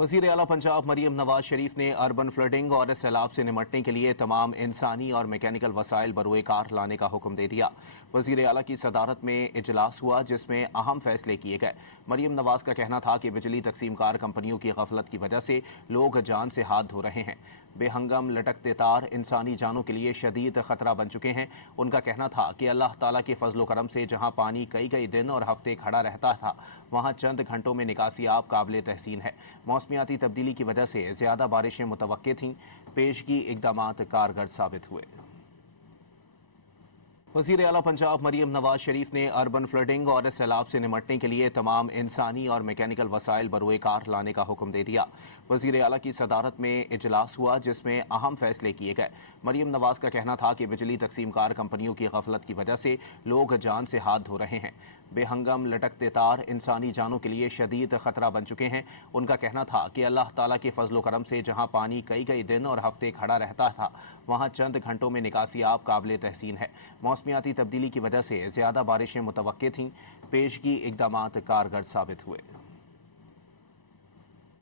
वज़ीर आला पंजाब मरीम नवाज शरीफ ने अर्बन फ्लडिंग और सैलाब से निमटने के लिए तमाम इंसानी और मैकेनिकल वसाइल बरोए कार लाने का हुक्म दे दिया। वज़ीर आला की सदारत में इजलास हुआ जिसमें अहम फैसले किए गए। मरीम नवाज का कहना था कि बिजली तकसीमकार कंपनियों की गफलत की वजह से लोग जान से हाथ धो रहे हैं। बेहंगम लटकते तार इंसानी जानों के लिए शदीद खतरा बन चुके हैं। उनका कहना था कि अल्लाह ताला के फजलो करम से जहाँ पानी कई कई दिन और हफ्ते खड़ा रहता था, वहाँ चंद घंटों में निकासी आब काबिल तहसीन है। मौसमियाती तब्दीली की वजह से ज़्यादा बारिशें मुतवक्के थीं। पेशगी इक़दामात कारगर साबित हुए। वज़ीर आला पंजाब मरीम नवाज शरीफ ने अर्बन फ्लडिंग और सैलाब से निमटने के लिए तमाम इंसानी और मैकेनिकल वसाइल बरोए कार लाने का हुक्म दे दिया। वज़ीर आला की सदारत में इजलास हुआ जिसमें अहम फैसले किए गए। मरीम नवाज का कहना था कि बिजली तकसीमकार कंपनियों की गफलत की वजह से लोग जान से हाथ धो रहे हैं। बेहंगम लटकते तार इंसानी जानों के लिए शदीद खतरा बन चुके हैं। उनका कहना था कि अल्लाह ताला के फजलो करम से जहाँ पानी कई कई दिन और हफ्ते खड़ा रहता था, वहाँ चंद घंटों में निकासी आब काबिल तहसीन है। मौसमियाती तब्दीली की वजह से ज़्यादा बारिशें मुतवक्के थीं। पेशगी इक़दामात कारगर साबित हुए।